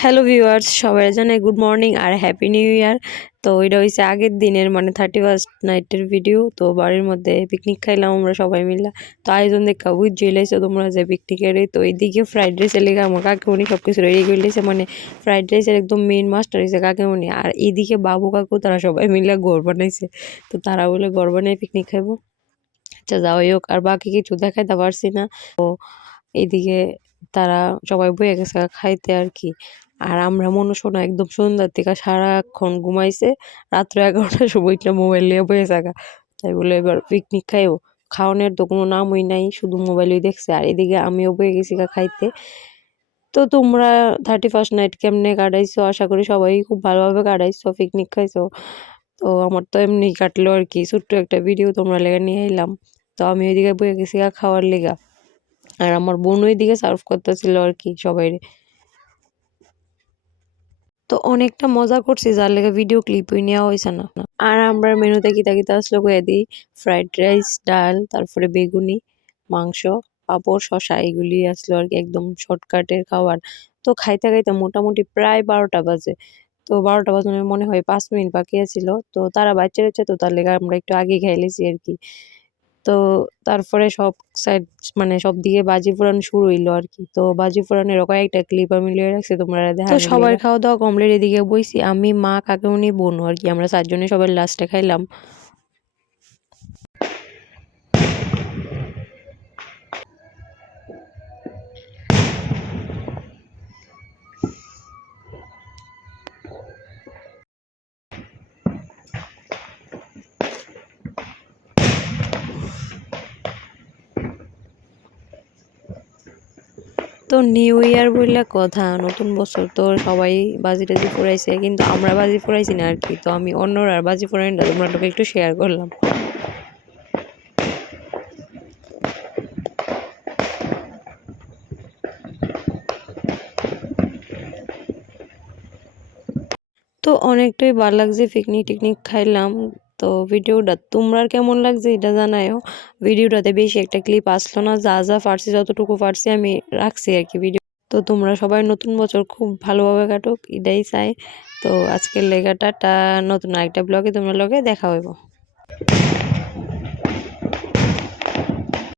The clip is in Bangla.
হ্যালো ভিউয়ার্স সবাই জানাই গুড মর্নিং আর হ্যাপি নিউ ইয়ার তো এটা হয়েছে আগের দিনের মানে থার্টি ফার্স্ট নাইটের ভিডিও তো বাড়ির মধ্যে পিকনিক খাইলাম আমরা সবাই মিলে। তো আয়োজন দেখা বুঝ জেলেছে তোমরা যে পিকনিকের তো এইদিকে ফ্রাইড রাইসের লেগে আমার কাকুমনি সব কিছু রেডি করে মানে ফ্রাইড রাইসের একদম মেন মাস্টার হয়েছে কাকুমনি আর এইদিকে বাবু কাকু তারা সবাই মিলে ঘর বানাইছে। তো তারা বলে ঘর বানিয়ে পিকনিক খাইবো। আচ্ছা যাওয়াই হোক, আর বাকি কিছু দেখাইতে পারছি না। তো এইদিকে তারা সবাই বয়ে গেছে খাইতে আর কি। আর আমরা মনে শোনা একদম সন্ধ্যার থেকে সারাক্ষণ ঘুমাইছে, রাত্র এগারোটার সময়টা মোবাইল নিয়ে বয়ে থাকা। তাই বলে এবার পিকনিক খাইও খাওয়ানোর তো কোনো নামই নাই, শুধু মোবাইলই দেখছে। আর এদিকে আমিও বয়ে গেছি খাইতে। তো তোমরা থার্টি ফার্স্ট নাইট কেমনে কাটাইছো? আশা করি সবাই খুব ভালোভাবে কাটাইছো পিকনিক খাইছো। তো আমার তো এমনি কাটলো আর কি, ছোট্ট একটা ভিডিও তোমরা লেগে নিয়ে এলাম তো আমি ওইদিকে বয়ে গেছি খাওয়ার লেগা। আর আমার বোন ওইদিকে সার্ভ করতেছিল আর কি সবাই তো অনেকটা মজা করছি, যার লেগে ভিডিও ক্লিপই নেওয়া হয়েছে না। আর আমরা মেনুতে কিতা কিতা আসলো কয়ে দিই। ফ্রাইড রাইস ডাল, তারপরে বেগুনি, মাংস, পাঁপড় শশা এগুলি আসলো আর কি একদম শর্টকাটের খাবার তো খাইতে খাইতে মোটামুটি প্রায় বারোটা বাজে। তো বারোটা বাজনের মনে হয় পাঁচ মিনিট বাকি আছিল। তো তারা বাচ্চা রয়েছে তো তার লেগে আমরা একটু আগে খাইলেছি আর কি। তো তারপরে সব সাইড মানে সব দিকে বাজি পোড়ানো শুরু হইল আর কি তো বাজি পোড়ানোর একটা ক্লিপ আমি লিয়ে রাখছি তোমরা দেখা তো সবার খাওয়া দাওয়া কমপ্লিট এদিকে বইছি আমি মা কাকিমণি বোন আর কি আমরা চারজনে সবাই লাস্টে খাইলাম। তো নিউ ইয়ার বললে কথা, নতুন বছর তো সবাই বাজি টাজি ফুরাইছে, কিন্তু আমরা বাজি ফুরাইছি না আর কি তো আমি অন্যরা বাজি ফুরাই না তোমরা তোকে একটু শেয়ার করলাম। তো অনেকটাই ভালো লাগছে পিকনিক টিকনিক খাইলাম। তো ভিডিওটা তোমরা কেমন লাগছে এটা জানায়ও। ভিডিওটাতে বেশি একটা ক্লিপ আসলো না, যা যা পারছি, যতটুকু পারছি আমি রাখছি আর কি ভিডিও তো তোমরা সবাই নতুন বছর খুব ভালোভাবে কাটুক, এটাই চাই। তো আজকের লেখাটা নতুন আরেকটা ব্লগে তোমরা লগে দেখা হইব।